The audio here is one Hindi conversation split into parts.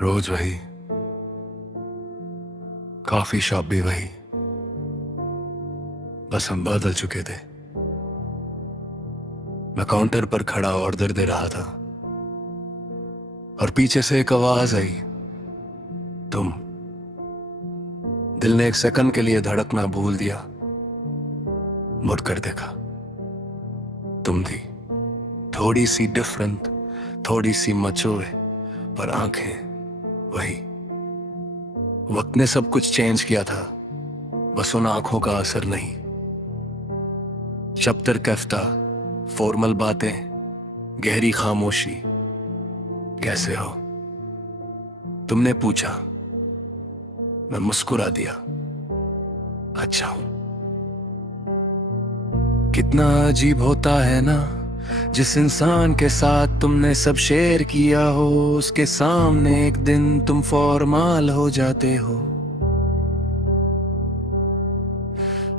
रोज वही, कॉफी शॉप भी वही, बस हम बदल चुके थे। मैं काउंटर पर खड़ा ऑर्डर दे रहा था और पीछे से एक आवाज आई, तुम। दिल ने एक सेकंड के लिए धड़कना भूल दिया। मुड़कर देखा, तुम थी। थोड़ी सी डिफरेंट, थोड़ी सी मचोए, पर आंखें वही। वक्त ने सब कुछ चेंज किया था, बस उन आंखों का असर नहीं। शब्तर कफ्ता, फॉर्मल बातें, गहरी खामोशी। कैसे हो? तुमने पूछा, मैं मुस्कुरा दिया, अच्छा हूं। कितना अजीब होता है ना, जिस इंसान के साथ तुमने सब शेयर किया हो, उसके सामने एक दिन तुम फॉर्मल हो जाते हो।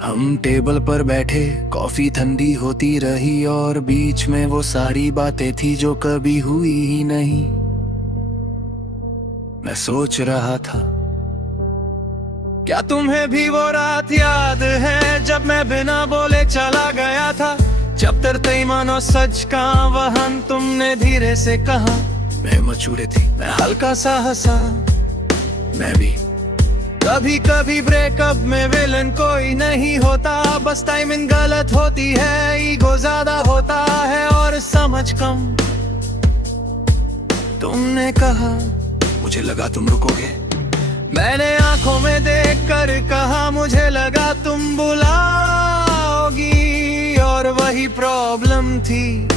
हम टेबल पर बैठे, कॉफी ठंडी होती रही और बीच में वो सारी बातें थी जो कभी हुई ही नहीं। मैं सोच रहा था, क्या तुम्हें भी वो रात याद है जब मैं बिना बोले चला गया था? जब तरते मानो सच का वहन तुमने धीरे से कहा। मैं मचूरे थी, मैं हल्का सा हंसा। मैं भी कभी कभी ब्रेकअप में विलन कोई नहीं होता, बस टाइमिंग गलत होती है, ईगो ज्यादा होता है और समझ कम। तुमने कहा, मुझे लगा तुम रुकोगे। मैंने आंखों में देखकर कहा, मुझे लगा तुम बुलाओगी। और वही प्रॉब्लम थी,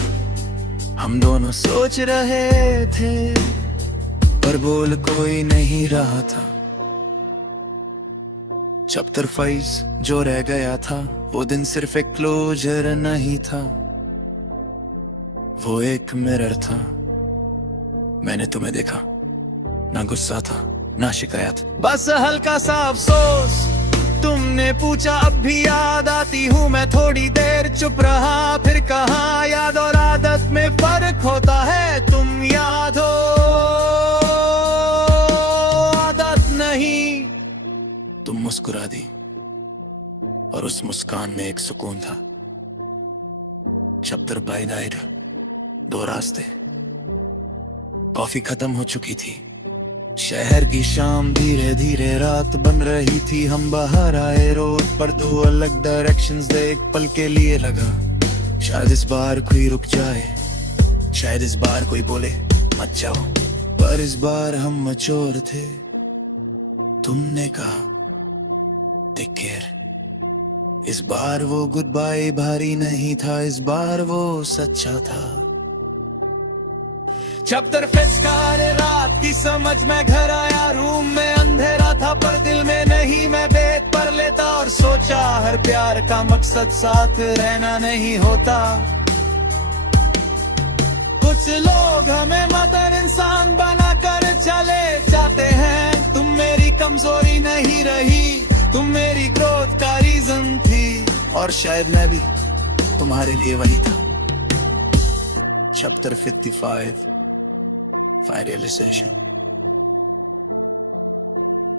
हम दोनों सोच रहे थे पर बोल कोई नहीं रहा था। चैप्टर 5 जो रह गया था, वो दिन सिर्फ एक क्लोजर नहीं था, वो एक मिरर था। मैंने तुम्हें देखा, ना गुस्सा था ना शिकायत, बस हल्का सा अफसोस। तुमने पूछा, अब भी याद आती हूँ मैं। थोड़ी देर चुप रहा, फिर कहा, याद और आदत में फर्क होता है, तुम याद हो आदत नहीं। तुम मुस्कुरा दी और उस मुस्कान में एक सुकून था। चैप्टर बाय नाइट, 2 रास्ते। कॉफी खत्म हो चुकी थी, शहर की शाम धीरे धीरे रात बन रही थी। हम बाहर आए रोड पर, 2 अलग डायरेक्शंस दे। एक पल के लिए लगा, शायद इस बार कोई रुक जाए, शायद इस बार कोई बोले मत जाओ। पर इस बार हम मैच्योर थे। तुमने कहा, टेक केयर। इस बार वो गुड बाय भारी नहीं था, इस बार वो सच्चा था। चैप्टर फिस्कारे रात की समझ में घर आया, रूम में अंधेरा था पर दिल में नहीं। मैं बेड पर लेता और सोचा, हर प्यार का मकसद साथ रहना नहीं होता। कुछ लोग हमें मदर इंसान बना कर चले जाते हैं। तुम मेरी कमजोरी नहीं रही, तुम मेरी ग्रोथ का रीजन थी, और शायद मैं भी तुम्हारे लिए वही था। Chapter 55 finalisation.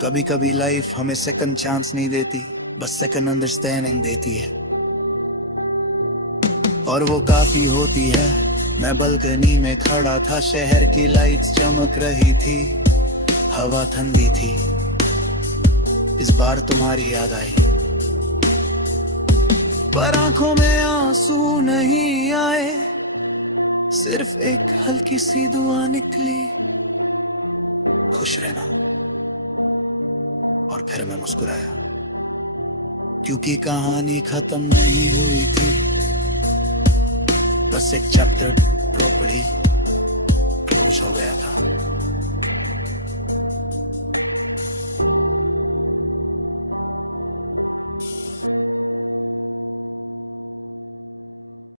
कभी कभी लाइफ हमें सेकंड चांस नहीं देती, बस सेकंड अंडरस्टैंडिंग देती है, और वो काफी होती है। मैं बालकनी में खड़ा था, शहर की लाइट्स चमक रही थी, हवा ठंडी थी। इस बार तुम्हारी याद आई, पर आंखों में आंसू नहीं आए, सिर्फ एक हल्की सी दुआ निकली, खुश रहना। और फिर मैं मुस्कुराया, क्योंकि कहानी खत्म नहीं हुई थी, बस एक चैप्टर प्रॉपर्ली क्लोज हो गया था।